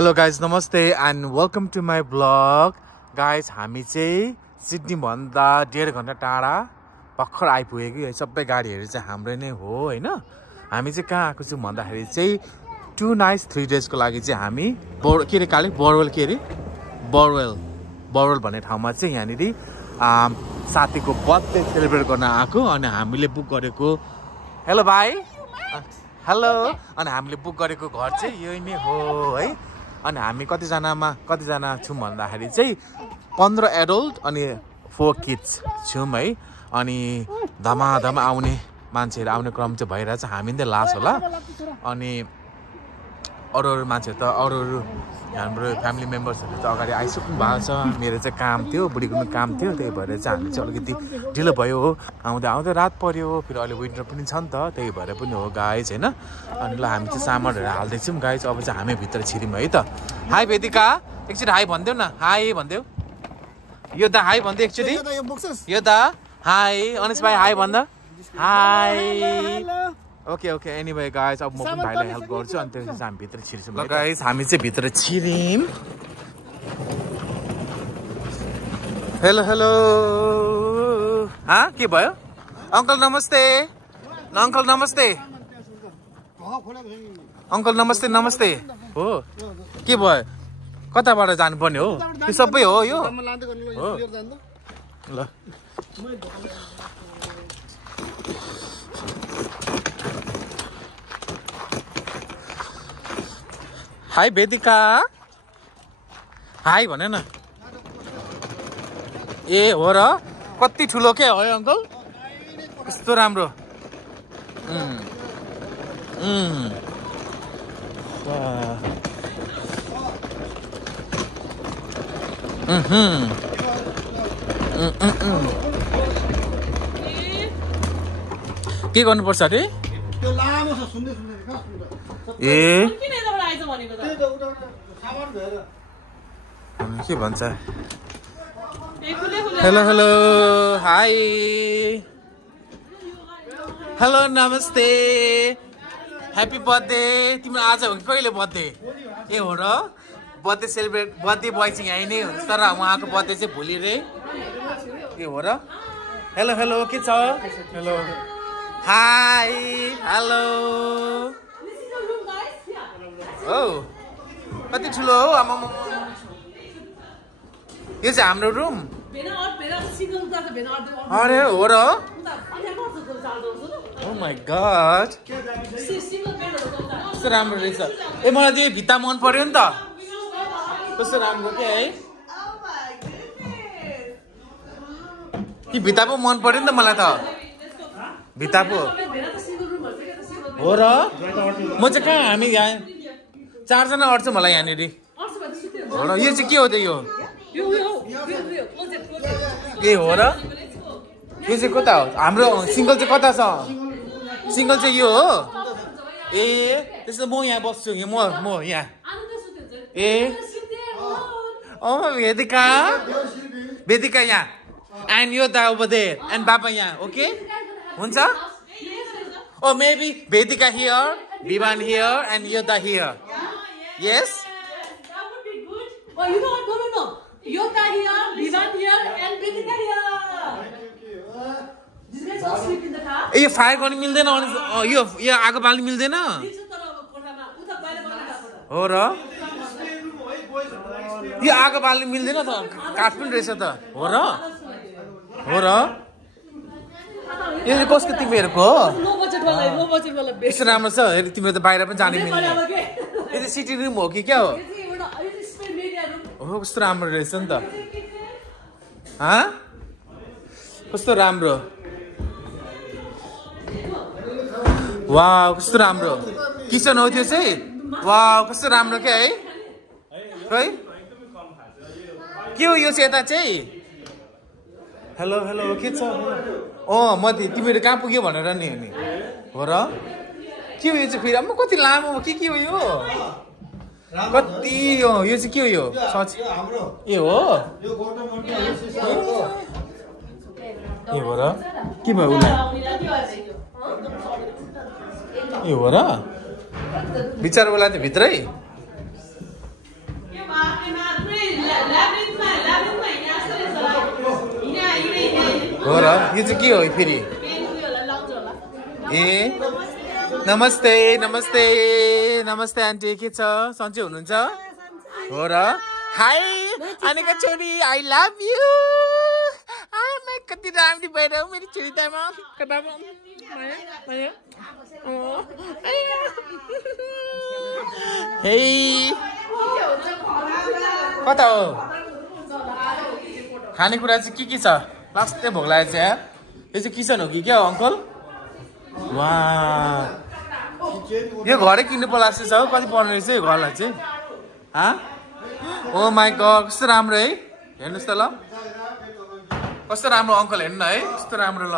Hello guys, namaste and welcome to my vlog. Guys, हामी चाहिँ Sydney भन्दा 1.5 घण्टा टाढा भर्खर आइपुगेको है। सबै गाडीहरु चाहिँ हाम्रो नै हो हैन। हामी चाहिँ कहाँ आएको छौं भन्दाखेरि चाहिँ 2 nights 3 days को लागि चाहिँ हामी बोरवेल भन्ने ठाउँमा चाहिँ यहाँनिर साथीको बर्थडे सेलिब्रेट गर्न आएको अनि हामीले बुक गरेको हेलो भाइ हेलो अनि हामीले बुक गरेको घर चाहिँ यही नै हो है। अनि हामी कतिजना छौं भन्दाखेरि चाहिँ 15 एडल्ट अनि 4 किड्स छौं है। अनि धमाधम आउने मान्छेहरु आउने क्रम चाहिँ भइरहेछ। हामी नै लास्ट होला अनि अरु मान्छे त अरु हाम्रो फ्यामिली मेम्बर्सहरु त अगाडि आइसक्नु भएको छ। मेरो चाहिँ काम थियो, बुढीको पनि काम थियो, त्यही भएर चाहिँ हामी चाहिँ अलिकति ढिलो भयो। आउँदै रात पर्यो, फेरि अहिले विन्टर पनि छ नि त, त्यही भएर पनि हो गाइस हैन। अनि ल हामी चाहिँ सामानहरु हाल्दै छौं गाइस। अब चाहिँ हामी भित्र छिरिम है त। हाई वेदिका, एकचोटी हाई भन्देऊ न। हाई भन्देऊ। यो दा हाई भन्दै एकचोटी। यो दा हाई। अनिस भाइ हाई भन्दा। हाई। Okay, anyway guys, अब म पनि भाइलाई हेल्प गर्छु अनि त्यसपछि हामी भित्र छिर्छौं। ल गाइस, हामी चाहिँ भित्र छिरिम। हेलो के भयो? अंकल नमस्ते। अंकल नमस्ते हो। के भयो? कताबाट जानुपर्ने हो? यो सबै हो यो? हो। ल हाई वेदिका, हाई भने न। ए हो र, कति ठुलो के हो अंकल? कस्तो राम्रो। के गर्नुपर्छ अरे? त्यो लामो छ, सुन्दै ए के भन्छ? हेलो हाई हेलो नमस्ते ह्याप्पी बर्थडे। तिम्रो आज हो कि कहिले बर्थडे? ए हो र, बर्थडे सेलिब्रेट बर्थडे बोय चाहिँ यही नै हुन्छ तर उहाँको बर्थडे चाहिँ भोलि रे। ए हो र। हेलो के छ? Hello hi hello. हो कति ठुलो हो? आमा यो चाहिँ हाम्रो रुम। अरे हो र। ओ माय गॉड, कस्तो राम्रो रहेछ। ए मलाई चाहिँ भित्ता मन पर्यो नि त, कस्तो राम्रो के है। कि भित्ता पो मन पर्यो नि त मलाई त। भित्ता पो हो र। म चाहिँ कहाँ हामी यहाँ 4 जना अट्छ मलाई यहाँनिर। हो र। यो चाहिँ के हो त? यो ए हो र। यो चाहिँ कता हो? हाम्रो सिंगल चाहिँ कता छ? सिंगल चाहिँ यो हो। ए त्यसो म यहाँ बस्छु। म यहाँ। ए वेदिका यहाँ एन्ड यो दा ओभर देयर एन्ड बाबा यहाँ। ओके हुन्छ। Oh, maybe Vedika here, Vivan here, and Yoda here. Yes? That would be good. Oh, you know what? No. Yoda here, Vivan here, and Vedika here. These guys all sleep in the car. यो fire गर्न मिल्दैन अनि यो आगो बाल्न मिल्दैन। हो र। यो आगो बाल्न मिल्दैन त, काठ पनि रहेछ त। हो र। यो कसको? तिमीहरूको हो? यस्तो राम्रो छ। तिमीहरू त बाहिर पनि जाने मिल्ने। यो त सिटी रुम हो कि क्या हो? कस्तो राम्रो रहेछ नि त। कस्तो राम्रो। वाउ कस्तो राम्रो। किचन हो त्यो चाहिँ। वाउ कस्तो राम्रो के है। खै के हो यो चाहिँ? यता चाहिँ हेलो के छ? म तिमीहरू कहाँ पुग्यो भनेर नि हो र। के हो यो चाहिँ? फेरि म कति लामो के हो यो? कति हो यो चाहिँ? के हो यो? सच ए हो। ए हो र। के भयो उसलाई? ए हो र। बिचार वाला त भित्रै हो र यो चाहिँ के हो फेरि ए नमस्ते नमस्ते नमस्ते आन्टी के छ सन्चै हुनुहुन्छ हो र हाई अनिका छोरी आई लभ यु आमा कति राम्री भएर मेरो छोरी दामा कतामा हे कता हो खानेकुरा चाहिँ के छ लास्टै भोक लागेको छ यार यो चाहिँ किसन हो कि क्या हो अङ्कल वा यो घरै किन्नु पर्ला जस्तो छ कति पर्ने रहेछ यो घरलाई चाहिँ ओ माई गड कस्तो राम्रो है हेर्नुहोस् त ल कस्तो राम्रो अङ्कल हेर्नु न है कस्तो राम्रो ल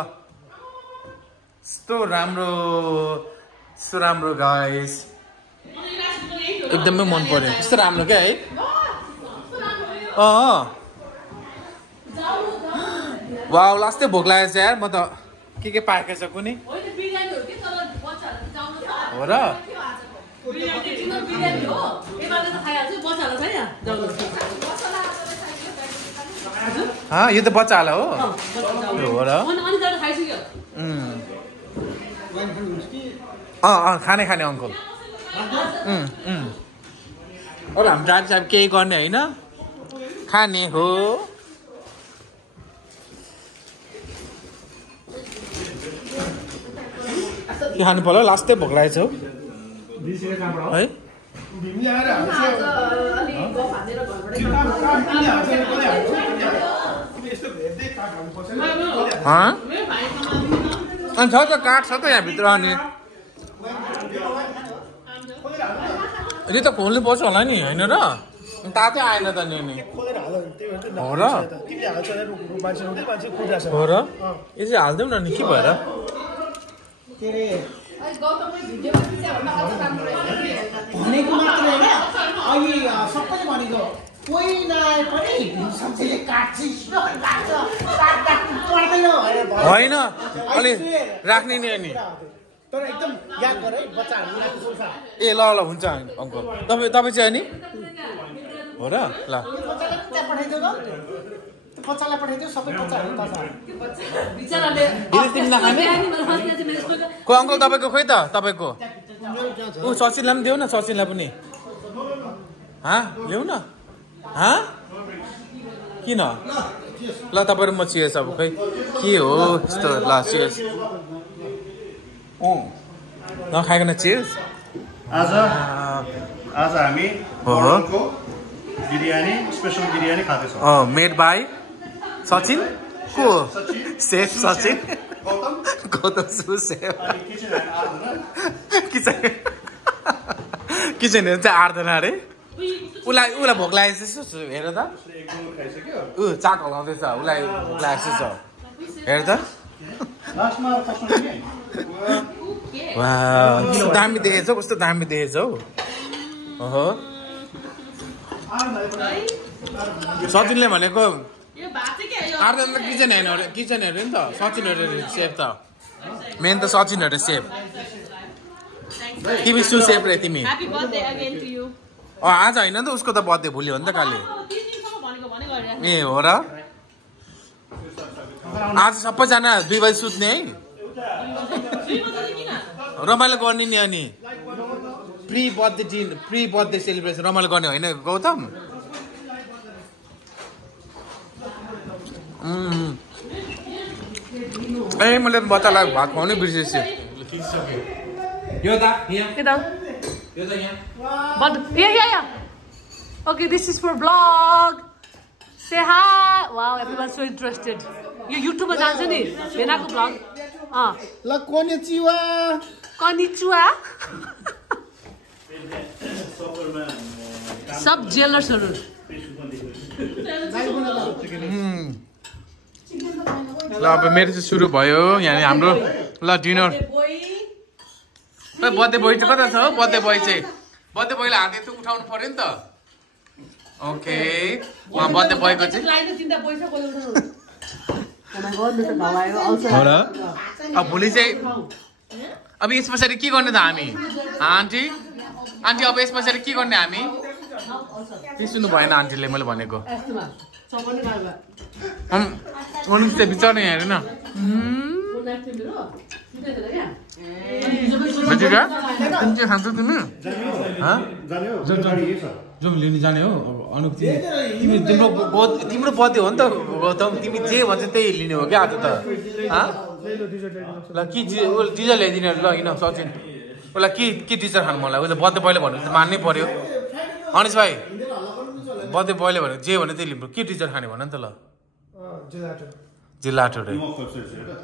यस्तो राम्रो गाइस एकदमै मन पर्यो कस्तो राम्रो क्या है वाउ लास्टै भोक लागेको छ यार म त के पाएको छ कुनै हो र यो त बच्चाहरूलाई हो र खाने अङ्कल अरू हाम्रो दाजु साहब केही गर्ने होइन खाने हो के खानु पर्ला लास्टै भोक लागेको छ है अनि छ त काठ छ त यहाँभित्र अनि यो त खोल्नु पर्छ होला नि होइन र तातै आएन त नि हो र हो र यो चाहिँ हालिदिउँ न नि के भएर भनेको मात्र होइन अहिले सबैले भनेको कोही नआए पनि सब्जीले होइन अलि राख्ने नि अनि तर एकदम याद गर है बच्चाहरू ए ल हुन्छ अङ्कल तपाईँ चाहिँ अनि हो र ल बच्चालाई पठाइदियो सबै बच्चाहरू को अङ्कल तपाईँको खोइ त तपाईँको ऊ सचिनलाई पनि देऊ न सचिनलाई पनि ल्याउ न किन ल तपाईँ र म चियर्स अब खै के हो यस्तो ल चियर्स नखाइकन चियर्स आज हामी बिरयानी स्पेशल बिरयानी खाँदैछौँ मेड बाई सचिन को सेफ सचिन गौतम सु सेफ किचन चाहिँ आर्दैन अरे उसलाई भोक लागेको छ हेर त चाट हलाउँदैछ उसलाई भोक लागेको छ हेर त कस्तो दामी देखेछ कस्तो दामी देखेछ हौ सचिनले भनेको आर्दैन त किचन हेर्नु नि त सचिन हेर्यो सेफ त मेन त सचिन हेर्यो सेफ तिमी सु सेफ रे तिमी आज होइन त उसको त बर्थडे भोलि हो नि त काले ए हो र आज सबैजना 2 बजी सुत्ने है रमाइलो गर्ने नि अनि प्री बर्थडे सेलिब्रेसन रमाइलो गर्ने होइन गौतम ए मैले बच्चालाई भात खुवाउनै बिर्सेछु यो त Yeah. Okay, this is for vlog. Say hi. Wow, everyone's so interested. You YouTuber जान्छ नि भेनाको vlog. ल konnichiwa. Konnichiwa. सब जेलर्सहरु. ल अब मेरो चाहिँ सुरु भयो यहाँ हाम्रो ल डिनर बर्थडे बोय चाहिँ कता छ हो बर्थडे बोय चाहिँ बर्थडे बोयले हात यस्तो उठाउनु पर्यो नि त ओके उहाँ बर्थडे बोयको चाहिँ अब भोलि चाहिँ अब यस पछाडि के गर्ने त हामी आन्टी अब यस पछाडि के गर्ने हामी के सुन्नु भएन आन्टीले मैले भनेको यस्तोमा चपनी गाड्ला उनी चाहिँ बिचार नै हेरेन खान्छ तिमी जाउँ लिनु जाने हो अनुप तिमी तिम्रो बर्थडे हो नि त गौतम तिमी जे भन्छ त्यही लिने हो क्या आज त ल के डिजर ल्याइदिने ल किन सचिन उसलाई के टिचर खानु मलाई उसले बर्थडे बयले भन्नु मान्नै पर्यो अनिस भाइ बर्थडे बयले भने जे भने त्यही लिनु के टिचर खाने भन नि त ल जिल्लाटो रे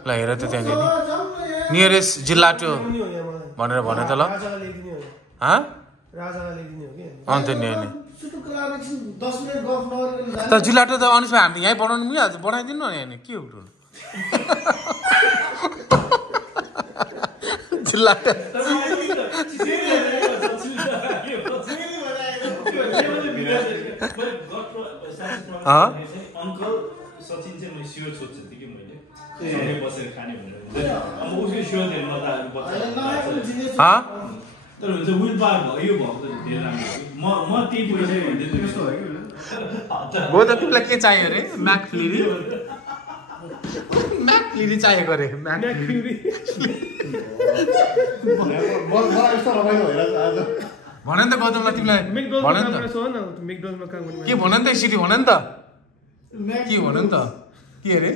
ल हेर त त्यहाँनिर नियरेस्ट जिल्लाटो भनेर भने त ल अन्त नि त जिल्लाटो त अनिस भाइ हामीले यहीँ बनाउनु मिलिहाल्छ बनाइदिनु न यहाँ के हो जिल्लाटो सचिन चाहिँ मैले स्योर सोध्छु कि मैले सँगै बसेर खाने भनेर अब उसको स्योर दिएर म त तर हुन्छ विल बार भयो भएको त धेरै राम्रो म त्यही पैसा भन्दै त्यस्तो हो कि हो त तिमीलाई के चाहियो रे म्याकफ्लिरी चाहिएको रे म्याकफ्लिरी भन नि त गौतमलाई तिमीलाई भन नि त के भन नि त एकचोटि भन नि त के भन नि त के अरे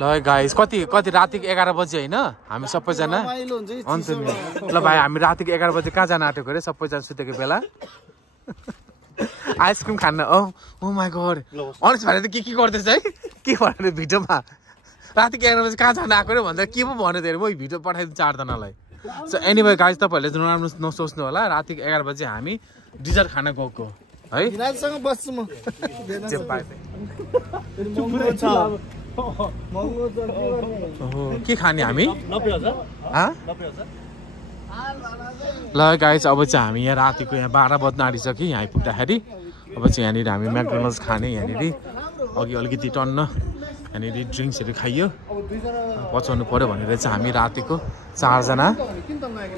ल गाइस कति रातिको 11 बजे होइन हामी सबैजना अन्त नि ल भाइ हामी रातिको 11 बजे कहाँ जान आँटेको अरे सबैजना सुतेको बेला आइसक्रिम खान ओ माई गॉड अनिस भाइले त के गर्दैछ है के भनेर भिडियोमा रातिको 11 बजे कहाँ जान आएको अरे भन्दा के पो भन्यो धेरै म भिडियो पठाइदिन्छु 4 जनालाई सो एनीवे गाइस तपाईहरुले नराम्रो नसोच्नु होला रातिको 11 बजे हामी डिजर खान गएको है दिनाजसँग बस्छु म के खाने हामी ल गाइस अब चाहिँ हामी यहाँ रातिको यहाँ 12 बज्न आँटिसक्यो यहाँ आइपुग्दाखेरि अब चाहिँ यहाँनिर हामी म्याकडोनल्ड्स खाने यहाँनिर अघि अलिकति टन्न यहाँनिर ड्रिङ्क्सहरू खाइयो बचाउनु पर्यो भनेर चाहिँ हामी रातिको 4 जना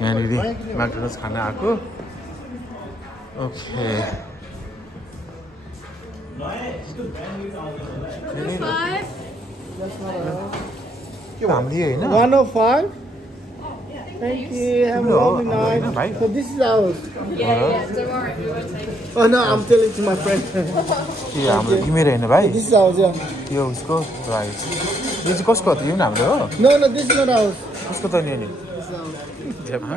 यहाँनिर म्याकडोनल्ड्स खान आएको ओके के हामीले हैन 105 Thank you. Have a lovely night. So this is ours. Yeah. Don't worry. We won't take it. Oh no, I'm telling to my friend. के हाम्रो तिम्रो हैन भाइ This is ours, yeah. यो उसको राइट यो चाहिँ कसको हो यो हाम्रो हो No, this is not ours. कसको त नि This is ours. जेमा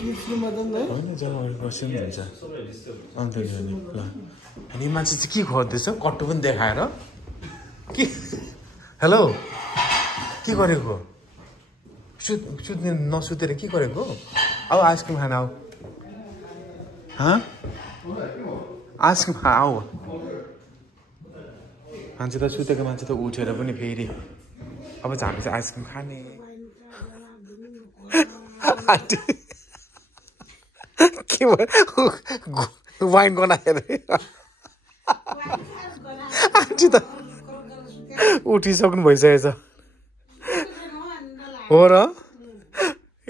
Kids room है हैन जम्मा बस्नु हुन्छ अन्त नि ल अनि मान्छे चाहिँ के खोज्दैछ कट्टु पनि देखाएर के हेलो के गरेको सुत्ने नसुतेर के गरेको आऊ आइसक्रिम खान आऊ आइसक्रिम खा आऊ मान्छे त सुतेको मान्छे त उठेर पनि फेरि अब चाहिँ हामी चाहिँ आइसक्रिम खाने के वाइन गनाएर आन्टी त उठिसक्नु भइसकेछ हो र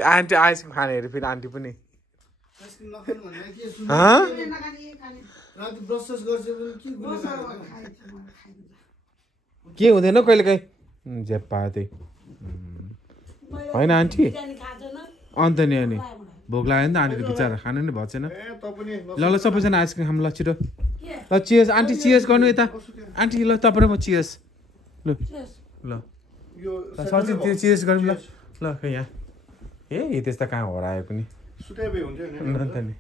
आन्टी आइसक्रिम खाने अरे फेरि आन्टी पनि के हुँदैन कहिले काहीँ झेप्पा त्यही होइन आन्टी अन्त नि अनि भोक लाग्यो नि त आन्टीले बिचरा खानु नै भएको छैन ल ल सबैजना आइसक्रिम खानु ल छिटो ल चियर्स आन्टी चियर्स गर्नु यता आन्टी ल तपाईँ म चियर्स ल ल सचिन त्यो चियर्स गरौँ ल ल खै यहाँ ए त्यस्ता कहाँ हरायो पनि सुते हुन्छ नि अन्त नि